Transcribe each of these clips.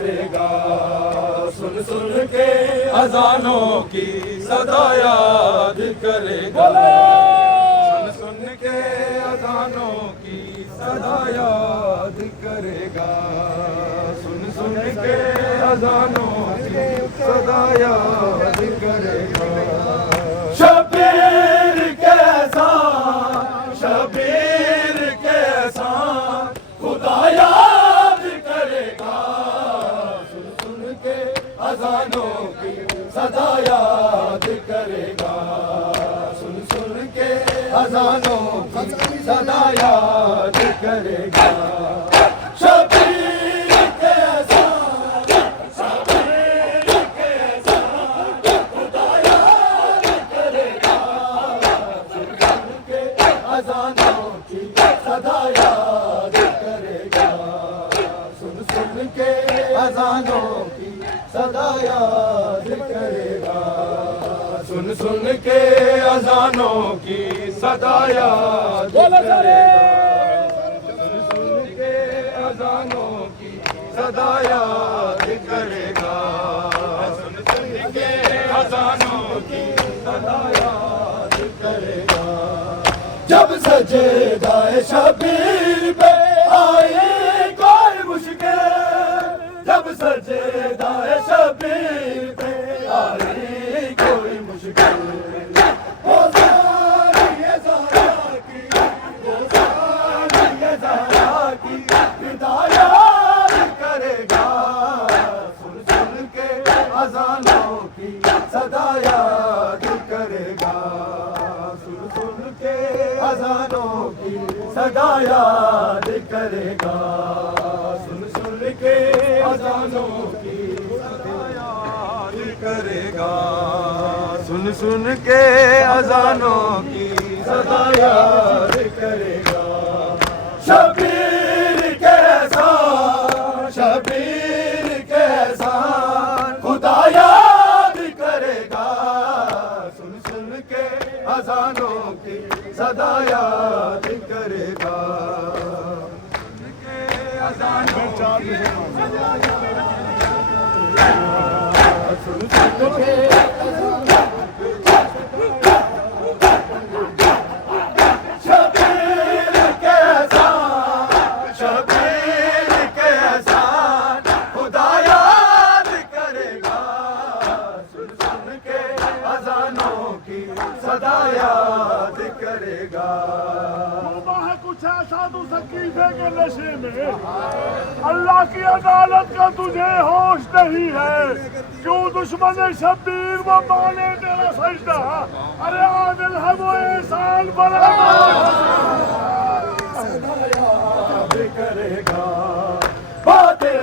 کرے گا، سن سن کے اذانوں کی صدا یاد کرے گا، سن سن کے اذانوں کی صدا یاد کرے گا، سن سن کے اذانوں کی صدا یاد کرے گا۔ شبیر کیسا، شبیر کیسا خدا یاد کرے گا، سن سن کے اذانوں کی صدا یاد کرے گا، سن سن کے اذانوں کی صدا یاد کرے گا۔ شبیر کیسا، شبیر کیسا خدا یاد کرے گا، سن سن کے اذانوں کی صدا یاد کرے گا، سن سن کے اذانوں کی صدا یاد کرے گا، سن سن کے اذانوں کی صدا یاد کرے گا، سن سن کے اذانوں کی صدا یاد کرے گا، سن سن کے اذانوں کی صدا یاد کرے گا۔ جب سجدہ شبیر پہ آئے کوئی مشکل، جب سجدہ شبیر پہ آئے کوئی مشکل، وہ ساری زہرا کی، وہ ساری زہرا کی ہدایت کرے گا، سن سن کے اذانوں کی صدا یاد کرے گا، سن سن کے اذانوں کی صدا یاد کرے گا، سن سن کے اذانوں کی صدا یاد کرے گا، سن سن کے اذانوں کی صدا یاد کرے گا۔ شبیر کیسا، شبیر کیسا خدا یاد کرے گا، سن سن کے اذانوں کی صدا یاد کرے گا، سن کے اذانوں کی صدا یاد کرے گا، سن سن کے شبیر کیسا، شبیر کیسا خدا یاد کرے گا، سن سن کے اذانوں کی صدا یاد کرے گا۔ ہے کچھ ایسا تو سکیفے کے نشے میں، اللہ کی عدالت کا تجھے ہوش نہیں ہے، کیوں دشمن شبیر وہ مانے تیرا سجدہ، ارے عادل ہے وہ احسان بڑا یاد کرے گا۔ باطل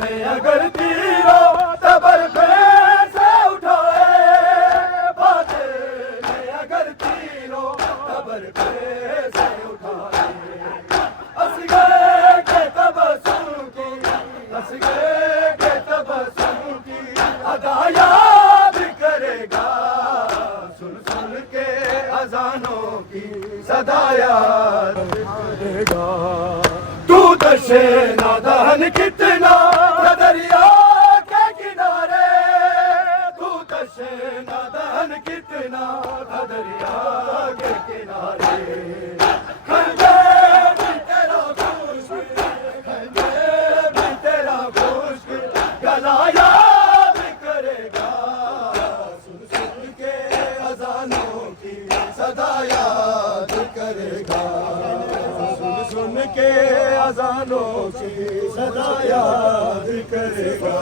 نے اگر تیروں تبر پہ سے اٹھائے، باطل نے اگر تیروں تبر پہ سے اٹھائے، اصغر کے تبسم کی، اصغر کے تبسم کی ادا یاد کرے گا، سن سن کے اذانوں کی صدا یاد کرے گا۔ تو دشے نادان کتنا دریا کے کنارے، تو دشے نادان کتنا دریا کے کنارے، خنجر بھی تیرا خشک، خنجر بھی تیرا خشک گلا یاد کرے گا، سن سن کے اذانوں کی صدا یاد کرے گا، سن سن کے اذانوں کی صدا یاد کرے گا،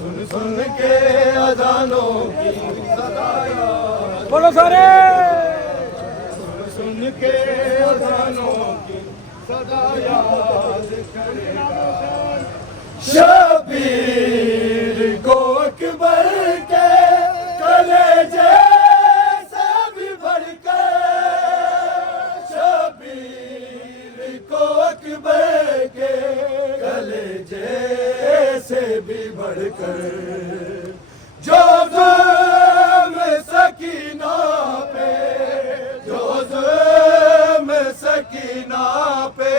سن سن کے اذانوں کی صدا یاد بولو سارے سن سن کے اذانوں کی صدا یاد کرے گا۔ شبیر کو اکبر کے کلیجے سے بھی بڑھ کر، شبیر کو اکبر کے کلیجے سے بھی بڑھ کر، جو ظلم سکینہ پہ، جو ظلم سکینہ پہ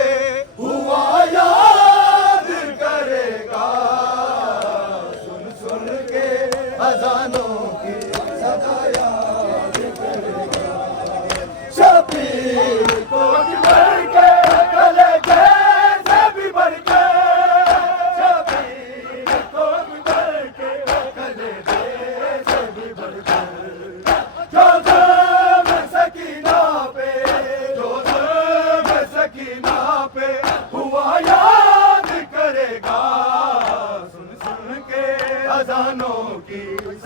ہوا یاد کرے گا،